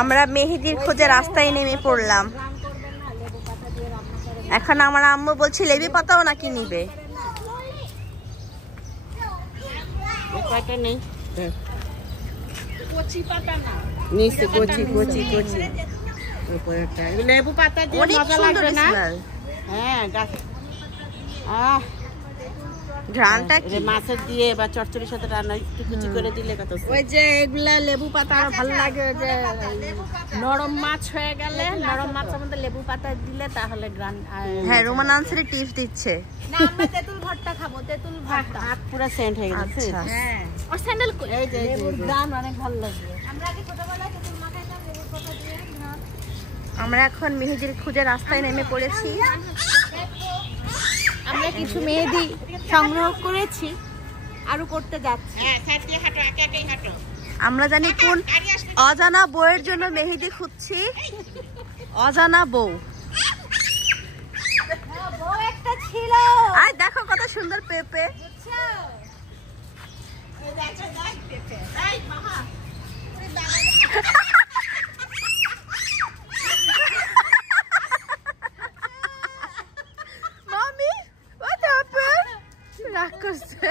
আমরা মেহেদির খোঁজে রাস্তায় নেমে পড়লাম। এখন আমার আম্মু বলছে লেবু পাতাও নাকি নিবে। লেবু পাতা দিয়ে মজা লাগবে না? হ্যাঁ, ঘ্রাণটা কি মাছের দিয়ে বা চচ্চড়ির সাথে রান্না একটু কুচি করে দিলে কত। ওই যে এগুলা লেবু পাতা ভালো লাগে, ওই যে নরম মাছ হয়ে গেলে নরম মাছের মধ্যে লেবু পাতা দিলে তাহলে গ্রান। হ্যাঁ, রোমান আনসারি টিপস দিচ্ছে। না, আমরা তেঁতুল ভর্তা খাবো, তেঁতুল ভর্তা। হাত পুরো সেন্ট হয়ে গেছে। হ্যাঁ, ওর স্যান্ডেল এই যে লেবুর গ্রান অনেক ভালো লাগে। আমরা আগে ছোটবেলায় তেঁতুল মাখাইতাম লেবুর পাতা দিয়ে। আমরা এখন মেহেদির খোঁজে রাস্তায় নেমে পড়েছি। আমরা কিছু মেহেদি সংগ্রহ করেছি, আরো করতে যাচ্ছি। আমরা জানি কোন অজানা বউয়ের জন্য মেহেদি খুঁজছি। অজানা বউ। বউ একটা ছিল। আর দেখো কত সুন্দর পেঁপে। মামি, what happened? রাগ করছে।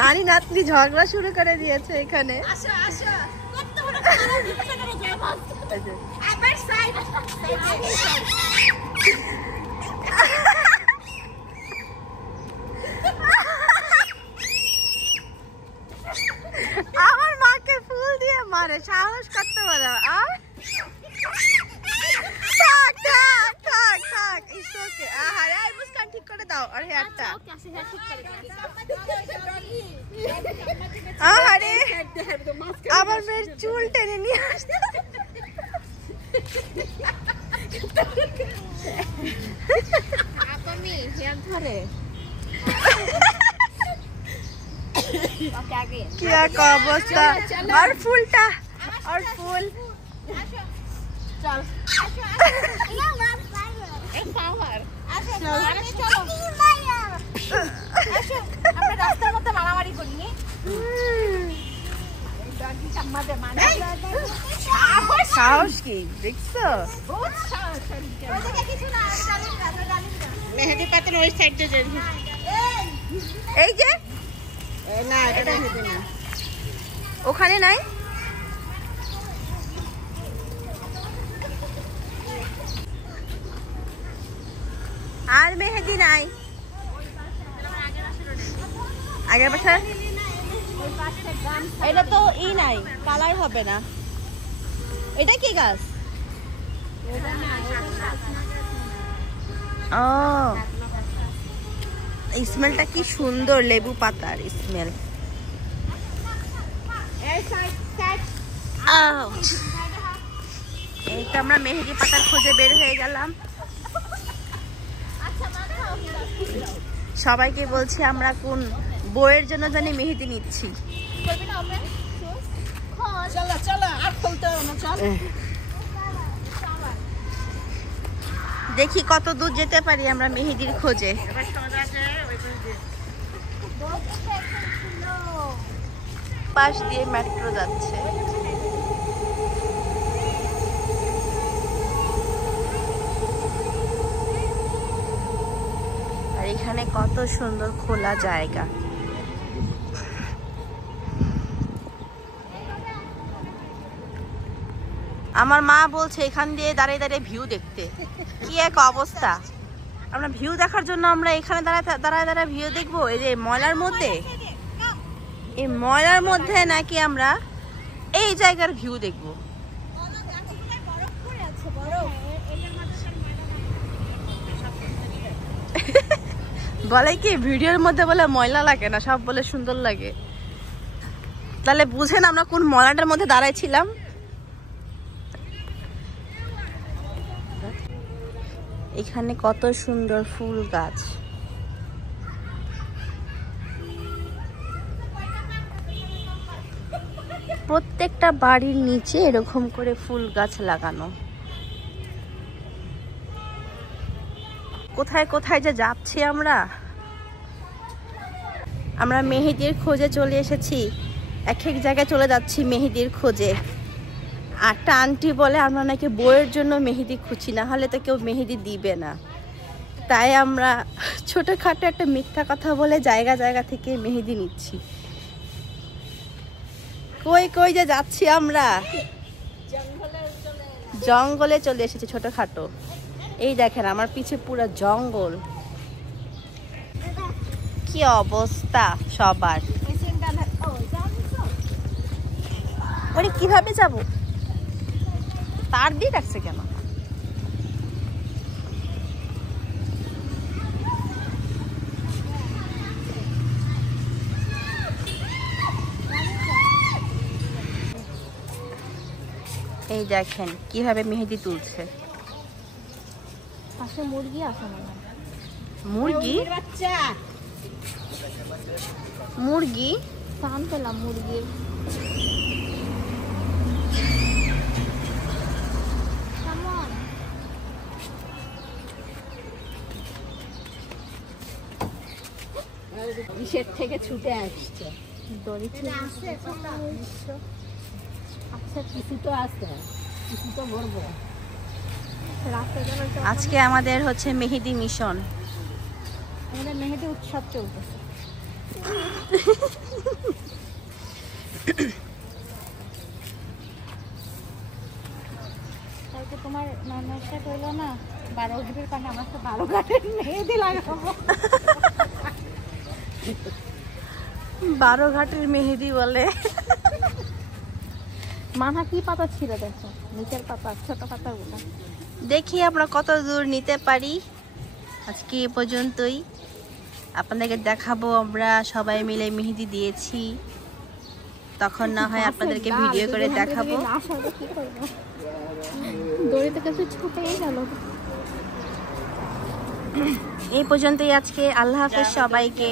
নানি নাতনি ঝগড়া শুরু করে দিয়েছে এখানে। আমার মাকে ফুল দিয়ে মারে, সাহস করতে পারে। আর থাক থাক থাক থাক, ইটস ওকে। আরে আই মুস্কান ঠিক করে দাও আর হেয়ারটা। আরে আমার মেয়ের চুল টেনে নিয়ে আসছে। কি এক অবস্থা। আর ফুলটা, আর ফুল। রাস্তার মধ্যে মারামারি করিনি। সাহস কি দেখছো? মেহেদি পাতার ওই সাইডে যে এই যে না, এটা মেহেদি না, ওখানে নাই। আর মেহেদি নাই। আগের বছর এটা তো নাই, কালার হবে না। এটা কি গাছ? ও, স্মেলটা কি সুন্দর, লেবু পাতার স্মেল। এই তো আমরা মেহেদি পাতার খোঁজে বের হয়ে গেলাম। সবাইকে বলছি আমরা কোন বউয়ের জন্য জানি মেহেদি নিচ্ছি। দেখি কত দূর যেতে পারি আমরা মেহেদির খোঁজে। পাশ দিয়ে মেট্রো যাচ্ছে। আর এখানে কত সুন্দর খোলা জায়গা। আমার মা বলছে এখান দিয়ে দাঁড়িয়ে দাঁড়িয়ে ভিউ দেখতে। কি এক অবস্থা। আমরা ভিউ দেখার জন্য আমরা এখানে দাঁড়ায় দাঁড়ায় ভিউ দেখবো? এই যে ময়লার মধ্যে, এই ময়লার মধ্যে নাকি আমরা এই জায়গার ভিউ দেখবো? বলে কি ভিডিওর মধ্যে বলে ময়লা লাগে না, সব বলে সুন্দর লাগে। তাহলে বুঝেন আমরা কোন ময়লাটার মধ্যে দাঁড়াইছিলাম। এখানে কত সুন্দর ফুল গাছ। প্রত্যেকটা বাড়ির নিচে এরকম করে ফুল গাছ লাগানো। কোথায় কোথায় যে যাচ্ছি আমরা আমরা মেহেদির খোঁজে চলে এসেছি, এক এক জায়গায় চলে যাচ্ছি মেহেদির খোঁজে। একটা আন্টি বলে আমরা নাকি বইয়ের জন্য মেহেদি খুঁজি, না হলে তো কেউ মেহেদি দিবে না। তাই আমরা ছোটোখাটো একটা মিথ্যা কথা বলে জায়গা জায়গা থেকে মেহেদি নিচ্ছি। কই কই যে যাচ্ছি আমরা, জঙ্গলে চলে এসেছি ছোটোখাটো। এই দেখেন আমার পিছে পুরো জঙ্গল, কি অবস্থা সবার। ওরে কিভাবে যাব, তার দিয়ে রাখছে কেন? এই দেখেন কিভাবে মেহেদি তুলছে। পাশে মুরগি আছে মনে হয়। মুরগি? মুরগি টান পেলাম মুরগির। কিসের থেকে ছুটে আসছে, দড়ি আচ্ছা কিছু তো আছে, কিছু তো ভরবো। আজকে আমাদের হচ্ছে মেহেদি মিশন, আমাদের মেহেদি উৎসব চলতেছে। কালকে তোমার নানারটা কইল না 12 ঘাটের পানি, আমার তো 12 ঘাটের মেহেদি লাগাবো। 12 ঘাটের মেহেদি বলে। মাথা কি পাতা ছিল দেখো, নিচের পাতা, ছোট পাতাগুলো। দেখি আমরা কত দূর নিতে পারি। আজকে এ পর্যন্তই, আপনাদেরকে দেখাবো আমরা সবাই মিলে মেহেদি দিয়েছি, তখন না হয় আপনাদেরকে ভিডিও করে দেখাবো। দড়িতে কাছে ছুটেই গেল। এই পর্যন্তই আজকে, আল্লাহ হাফেজ সবাইকে।